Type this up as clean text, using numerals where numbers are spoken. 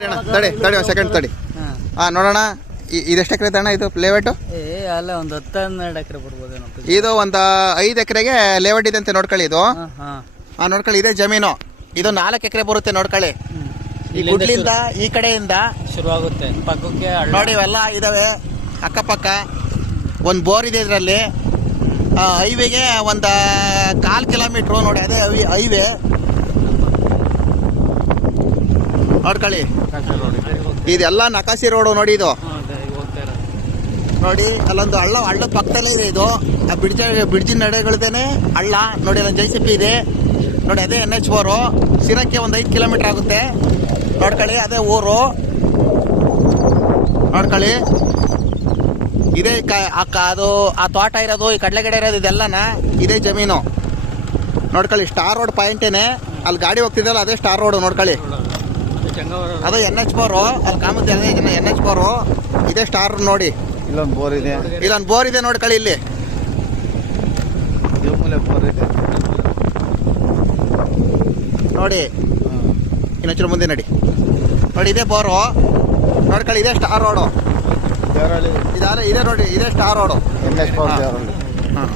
ತಡಿ ತಡಿ ಒಂದು ಸೆಕೆಂಡ್ ತಡಿ. ನೋಡೋಣ ಇದೆಷ್ಟು ಎಕರೆ ಅಣ್ಣ ಇದು ಲೇಔಟ್? ಅಲ್ಲ ಒಂದು 10-12 ಎಕರೆ ಬರ್ಬೋದೇನೋ. ಇದು ಒಂದು 5 ಎಕರೆಗೆ ಲೇಔಟ್ ಇದೆ ಅಂತ ನೋಡ್ಕೊಳ್ಳಿ. ಇದು ನೋಡ್ಕೊಳ್ಳಿ, ಇದೇ ಜಮೀನು. ಇದು 4 ಎಕರೆ ಬರುತ್ತೆ ನೋಡ್ಕೊಳ್ಳಿ. ಈ ಗುಡ್ಲಿಂದ ಈ ಕಡೆಯಿಂದ ಶುರುವಾಗುತ್ತೆ, ಪಕ್ಕಕ್ಕೆ ನೋಡಿ ಇವೆಲ್ಲ ಇದಾವೆ ಅಕ್ಕಪಕ್ಕ. ಒಂದು ಬೋರ್ ಇದೆ ಇದರಲ್ಲಿ. ಹೈವೇಗೆ ಒಂದು 1/4 ಕಿಲೋಮೀಟ್ರು ನೋಡಿ, ಅದೇ ಹೈವೇ ನೋಡ್ಕೊಳ್ಳಿ. ಇದೆಲ್ಲ ನಕಾಸಿ ರೋಡು ನೋಡಿ. ಇದು ನೋಡಿ ಅಲ್ಲೊಂದು ಹಳ್ಳದ ಪಕ್ಕದಲ್ಲೇ ಇದೆ ಇದು. ಆ ಬ್ರಿಡ್ಜಿನ ನಡೆಗಳ್ದೇನೆ ಹಳ್ಳ ನೋಡಿ. ಅಲ್ಲೊಂದು JCB ಇದೆ ನೋಡಿ, ಅದೇ NH4. ಸಿರಕ್ಕೆ ಒಂದು 5 ಕಿಲೋಮೀಟರ್ ಆಗುತ್ತೆ ನೋಡ್ಕೊಳ್ಳಿ. ಅದೇ ಊರು ನೋಡ್ಕೊಳ್ಳಿ. ಇದೇ ಅದು ಆ ತೋಟ ಇರೋದು, ಈ ಕಡಲೆಗಡೆ ಇರೋದು, ಇದೆಲ್ಲನ ಇದೇ ಜಮೀನು ನೋಡ್ಕೊಳ್ಳಿ. ಸ್ಟಾರ್ ರೋಡ್ ಪಾಯಿಂಟೇನೆ. ಅಲ್ಲಿ ಗಾಡಿ ಹೋಗ್ತಿದ್ದಲ್ಲ ಅದೇ ಸ್ಟಾರ್ ರೋಡ್ ನೋಡ್ಕೊಳ್ಳಿ. ಅದು NH4 ಅಲ್ಲಿ ಕಾಮುತ್ತೆ, ಅದೇ NH4 ಇದೇ ಸ್ಟಾರ್ ನೋಡಿ. ಇಲ್ಲೊಂದು ಬೋರ್ ಇದೆ, ಇಲ್ಲೊಂದು ಬೋರ್ ಇದೆ ನೋಡ್ಕೊಳ್ಳಿ. ಇಲ್ಲಿ ನೋಡಿ, ಇನ್ನೊಂಚೂರು ಮುಂದೆ ನಡಿ ನೋಡಿ. ಇದೇ ಬೋರು ನೋಡ್ಕೊಳ್ಳಿ. ಇದೇ ಸ್ಟಾರ್ ರೋಡು. ಇದೆ ನೋಡಿ, ಇದೇ ಸ್ಟಾರ್ ರೋಡು. NH4 ಹಾಂ.